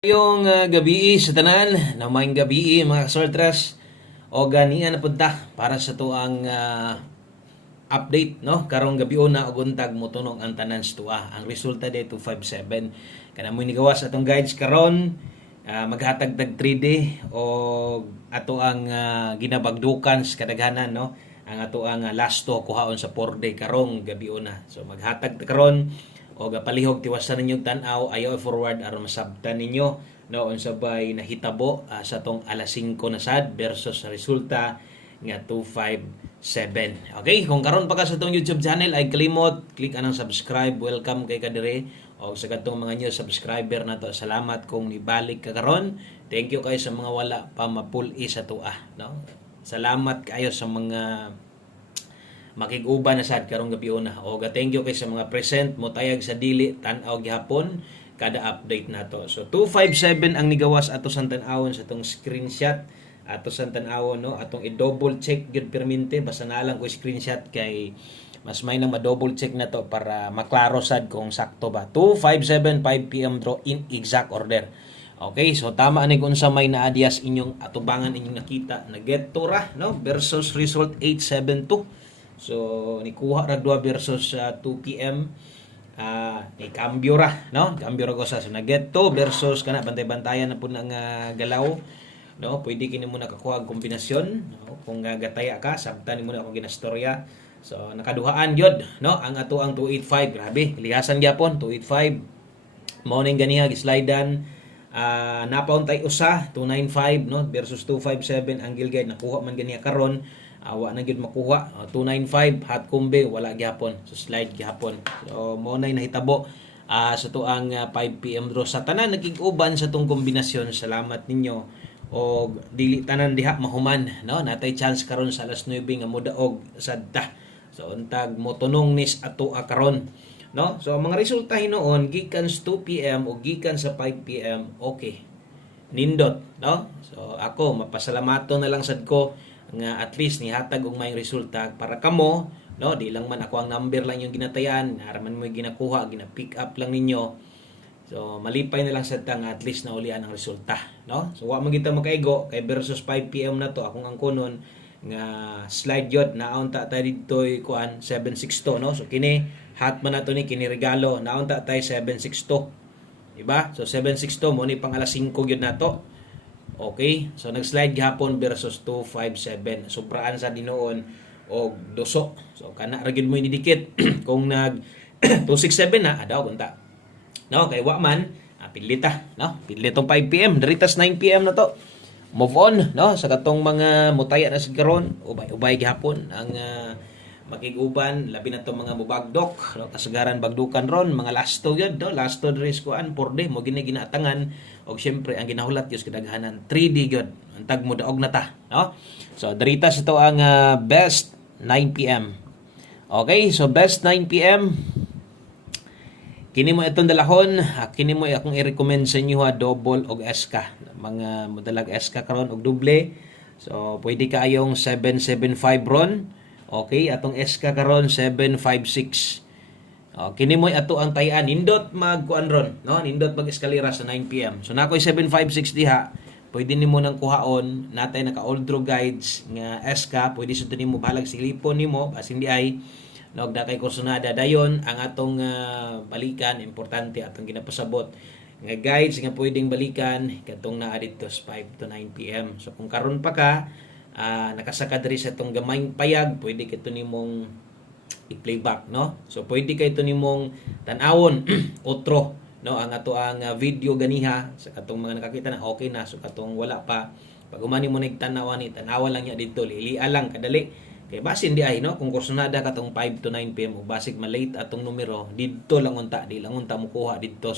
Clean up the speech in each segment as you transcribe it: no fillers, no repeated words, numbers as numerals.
Yung gabi sa tanan, na maing gabi mga kasortras o ganian na punta para sa tuang update no karong gabi na og untag motunong ang tanan sa tuwa. Ang resulta day 257. Kana mo ni gawas atong guides karon maghatag tag 3D o ato ang ginabagdukan sa kadaghanan no. Ang ato ang last to kuhaon sa 4 day karong gabi na. So maghatag ta karon o gapalihog tiwasan ninyo tan-aw ayaw forward aron masabtan ninyo no unsa bay nahitabo sa tong alas 5 na sad versus sa resulta nga 257. Okay, kung karon pa ka sa tong YouTube channel ay kalimot click anang subscribe. Welcome kay kadire o sa katong mga new subscriber nato. Salamat kung nibalik ka karon. Thank you kayo sa mga wala pa mapuli sa tuah no. Salamat kayo sa mga makig-uban na sad karong gabi na. O thank you kay sa mga present mo tayag sa dili tan-aw gihapon kada update nato. So 257 ang nigawas ato sa tan-awon sa tong screenshot ato sa tan-awon no. Atong i-double check gyud permente basta na lang ko screenshot kay mas may nang ma-double check na to para maklaro sad kung sakto ba. 257 5 PM draw in exact order. Okay, so tama ani kung sa may naadias inyong atubangan inyong nakita na get to ra no versus result 872. So nikuha ra 2 versus 2 PM ni cambio ra no cambio ra ko sa so get to versus kana bantay-bantayan na pud ang galaw no pwede kini mo nakakuha og kombinasyon no? Kung gataya ka sabtan nimo na ako ginastorya. So nakaduhaan yod no ang ato ang 285 grabe lihasan gyapon 285 mao ning ganiha gislidean napaon tay usa 295 no versus 257 ang gilgay nakuha man ganiha karon awa na gyud makuha 295 hot combi wala gyapon so slide gyapon so mo nay nahitabo sa tuang 5 PM draw sa tanan nagig-uban sa tong kombinasyon. Salamat ninyo og dili tanan diha mahuman no natay chance karon sa alas 9 nga modaog sadta so untag motunong nis ato karon no. So ang mga resulta hinuon gikan sa 2 PM o gikan sa 5 PM okay nindot no. So ako mapasalamaton na lang sad ko nga at least nihatag og may resulta para kamo no di lang man ako ang number lang yung ginatayan araman mo ginakuha gina-pick up lang ninyo so malipay na lang sad ta nga at least naulian ang resulta no. So wa man kita makaigo kay versus 5 PM na to akong ang kunon nga slide yod naon ta tay didtoy kuan 762 no. So kini hot man nato ni kini regalo naon ta tay 762 diba. So 762 mo ni pang alas 5 gyud nato. Okay, so nag-slide gihapon versus 257. Sobraan sa dinoon og doso. So kana ra gyud mo didikit kung nag 267 na adaw kunta. No, kay wa man pilita, no? Pilit tong 5 PM, diritas 9 PM na to. Move on, no? Sa katong mga mutaya na sig karon, ubay-ubay gihapon ang makig-uban labi na to mga mubagdok no kasagaran bagdukan ron mga lasto gyud no lasto diri kuan 4D mo gini ginatangan og syempre ang ginahulat gyud kadaghanan 3D gyud antag mo daog na ta no. So dirita sa to ang best 9 PM. Okay, so best 9 PM kini mo itong dalahon kini mo akong i-recommend sa inyo double og SK mga modalag SK karon og doble. So pwede kayong 775 ron. Okay, atong SK karon 756. Kini moy ato ang tayan nindot magkuan ron, no? Nindot mag-eskalera sa 9 PM. So nakoy 756 diha. Pwede nimo nang kuhaon natay naka old draw guides nga SK, pwede sud nimo balag silipon nimo basin di ay no da kay kursunada dayon ang atong balikan importante atong ginapasabot nga guides nga pwedeng balikan katong naa dito 5 to 9 PM. So kung karon pa ka nakasaka diri sa itong gamayng payag pwede kito nimong i-playback no. So pwede kay ito nimong tan-awon otro no ang ato ang video ganiha sa katong mga nakakita na okay na. So katong wala pa pag umani mo nagtan-awan ni tan-awan lang niya dito lilia lang kadali kay basin di ay no kung kursunada katong 5 to 9 PM o basig malate atong numero didto lang unta di lang unta mo kuha didto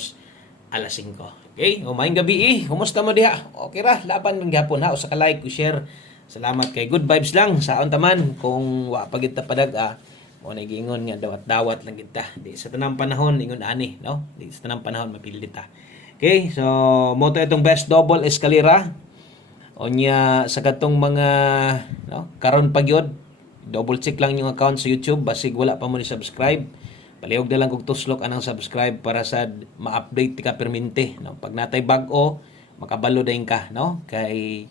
alas 5. Okay, maayong gabi kumusta mo diha? Okay ra laban ng gihapon ha usa ka like share. Salamat kay good vibes lang sa taman kung wa pa gid ta padag mo nagingon nga dawat-dawat lang kita di sa tanang panahon ingon ani no di sa tanang panahon mapilit ta. Okay, so mo to itong best double escalera onya sa katong mga no karon pa gyud double check lang yung account sa YouTube basig wala pa mo ni subscribe Palihog na lang kog tuslok anang subscribe para sa ma-update ti ka permente, no? Pag natay bag-o, makabalo dayon ka, no? Kay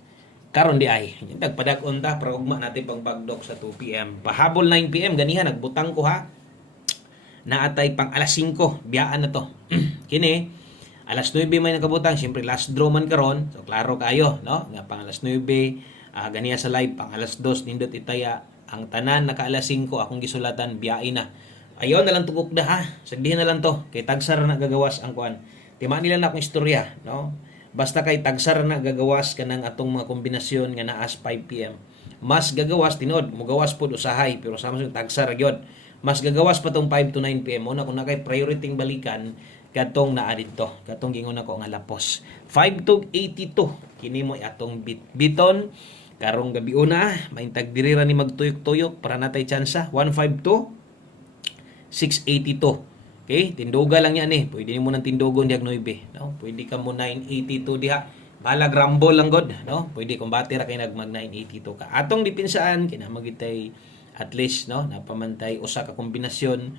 karon di ay nagpadag-on ta para ugma natin pang bagdok sa 2 PM. Pahabol 9 PM ganiha nagbutang ko ha. Naatay pang alas 5, biyaan na to. Kini alas 9 may nakabutang, siyempre last draw man karon. So klaro kayo, no? Nga pang alas 9, ganiya sa live pang alas 2 nindot itaya ang tanan naka alas 5 akong gisulatan biyain na. Ayaw na lang tugok da ha. Sagdihin na lang to kay tagsar na gagawas ang kuan. Tima nila na akong istorya, no? Basta kay tagsar na gagawas kanang atong mga kombinasyon nga naas 5 PM. Mas gagawas tinod, mugawas pod usahay pero sama sa tagsar gyud. Mas gagawas pa tong 5 to 9 PM mo na kung na kay priority balikan katong naa dito. Katong gingon ako nga lapos. 5 to 82 kini mo atong biton karong gabi una maintag diri ra ni magtuyok-tuyok para natay tsansa 152 682. Okay, tinduga lang yan eh. Pwede mo nang tindugon diag 9, no? Pwede ka mo 982 diha. Balag rumble lang god, no? Pwede kumbate ra kay nagmag 982 ka. Atong dipinsaan kinamagitay at least, no, napamantay usa ka kombinasyon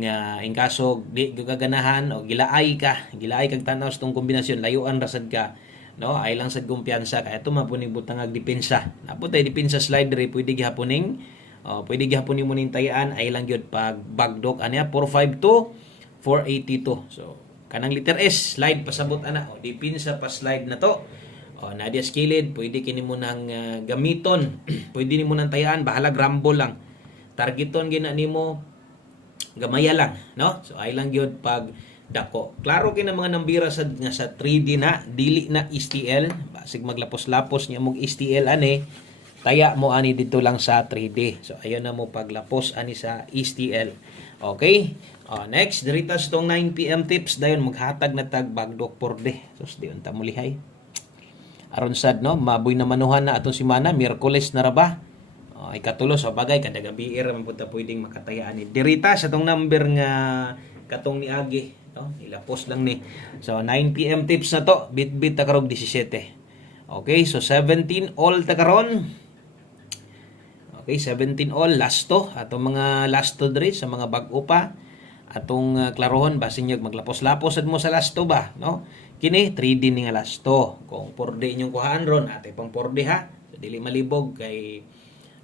nga in kaso di gaganahan o gilaay kag tanaw sa tong kombinasyon layuan ra sad ka, no? Ay lang sad kumpiyansa kay ato mapuning butangag depensa. Naputay depensa slide diri pwede gihaponing pwede gihaponing mo ning tayaan ay lang gyud pag bagdok ania 452 482. So kanang letter S slide pasabot ana o depensa pa slide na to. Na dia skilled, pwede kini mo nang gamiton. Pwede nimo nang tayaan, bahala rumble lang. Targeton gina nimo gamaya lang, no? So ay lang gyud pag dako. Klaro kay na mga nambira sa nga sa 3D na dili na STL, basig maglapos-lapos niya mong STL ani. Taya mo ani dito lang sa 3D. So ayon na mo paglapos ani sa STL. Okay? Next, dirita sa tong 9 PM tips dayon maghatag na tag bagdok porde. So di unta mo lihay. Aron sad no, maboy na manuhan na atong semana, Miyerkules na ra ba? Ikatulo sa bagay kada gabi ra man pud ta pwedeng makatayaan ni. Dirita sa tong number nga katong ni Agi, no? Ilapos lang ni. So 9 PM tips na to, bit-bit ta karog 17. Okay, so 17 all ta karon. Okay, 17 all last to atong mga last to diri sa mga bag-o pa. Atong klarohon basin nyog maglapos-lapos sad mo sa last to ba, no? Kini 3D ni nga lasto. Kung 4D inyong kuhaan ron, ate pang 4D ha. So, dili malibog kay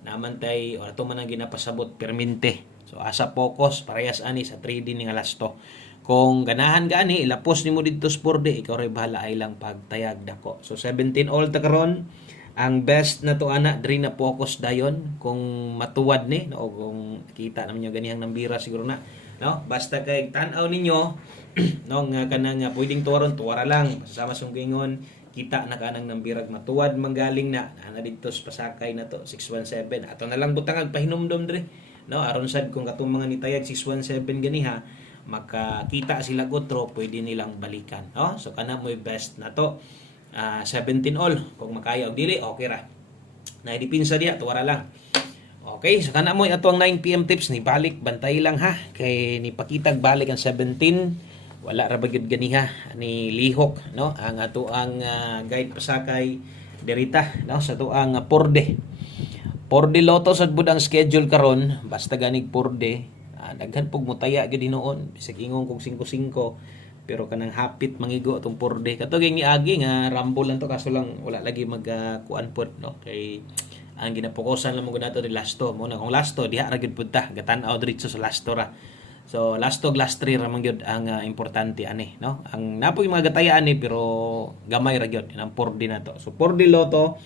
naman tay o ato man ang ginapasabot permente. So asa focus parehas ani sa 3D ni nga lasto. Kung ganahan gani ilapos nimo didto sa 4D, ikaw ray bahala ay lang pagtayag dako. So 17 all ta karon. Ang best na to ana diri na focus dayon kung matuwad ni no, o kung kita naman nyo ganihang nambira siguro na, no? Basta kay tan-aw ninyo no nga kanang pwedeng tuwara lang sama sa gingon kita na kanang nambirag matuwad manggaling na didto sa pasakay na to 617 ato na lang butangag pahinumdom diri, no? Aron sad kung katong mga nitayag 617 ganiha makakita sila gotro pwede nilang balikan, no? So kana mo best na to. 17 all kung makaya og dili okay ra na dipinsa diya tuwara lang. Okay, so kana mo ato ang 9 PM tips ni balik bantay lang ha kay ni pakitag balik ang 17 wala ra bagyud ganiha ni lihok, no? Ang ato ang guide pasakay derita, no? Sa ato ang porde loto sad bud ang schedule karon basta ganig porde daghan pug mutaya gyud hinoon bisag ingon kog 5-5 pero kanang hapit mangigo atong porde kato gi agi nga rumble lang to kaso lang wala lagi magkuan pod, no? Kay ang ginapokusan lang mo nato di lasto mo na kung lasto diha ra gyud pud ta gatan-aw diretso sa lasto ra. So lasto last 3 ra man gyud ang importante ani, no? Ang napoy mga gatayaan ni pero gamay ra gyud ang porde na to. So porde loto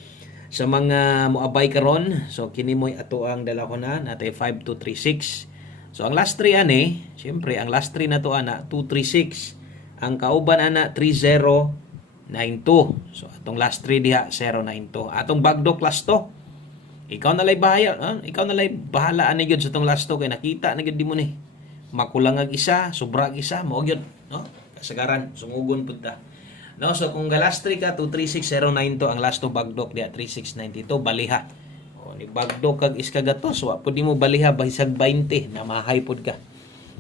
sa mga moabay karon, so kini moy ato ang dala ko na natay 5236. So ang last 3 ani, syempre ang last 3 na to ana 236. Ang kauban ana 3092. So atong last 3 diha 092. Atong bagdok last to. Ikaw na lay bahala, ikaw na lay bahala ani gyud sa tong last to kay nakita na gyud di mo ni. Makulang ag isa, sobra ag isa, mao gyud, no? Kasagaran sungugon pud ta. No, so kung last 3 ka 236092 ang last to bagdok diha 3692 baliha. O ni bagdok kag iska gatos, wa pud nimo baliha bisag 20 na mahay pud ka.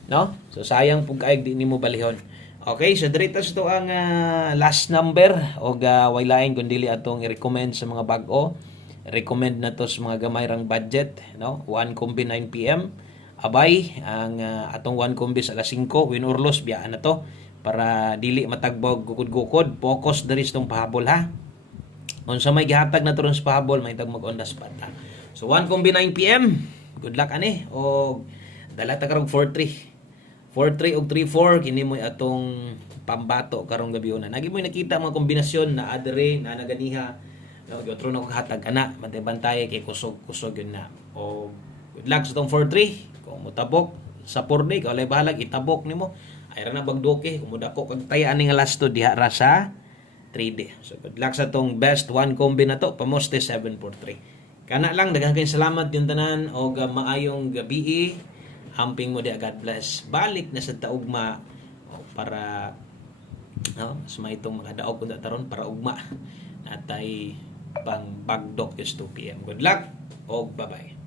No? So sayang pug kaig di nimo balihon. Okay, so dito ito ang last number o waylain kung dili atong i-recommend sa mga bag-o. Recommend na to sa mga gamay rang budget, no? 1 combi 9 PM. abay ang atong one combi sa alas 5 win or loss biyaan na to para dili matagbog gukod-gukod. Focus diri sa tong pahabol ha. Unsa may gihatag na turon sa pahabol may tag mag on the spot ha. So 1 combi 9 PM. Good luck ani og dala ta karong 4-3. 4-3 og 3-4 kini mo atong pambato karong gabi una. Nagi mo nakita mga kombinasyon na adere na naganiha. No, gyotro na kog hatag ana bantay-bantay kay kusog yun na. O good luck sa tong 4-3. Kung mutabok sa 4-day ka walay bahalag itabok nimo. Ay ra na bagdoke kung mudako kag taya ani nga last to diha ra sa 3D. So good luck sa tong best one combi na to pamoste 743. Kana lang daghang kayong salamat yung tanan og maayong gabi. Hamping mo dia God bless. Balik na sa taugma para no, mas maitong makadaog kun taron para ugma natay pang bagdok is 2 PM. Good luck og bye-bye.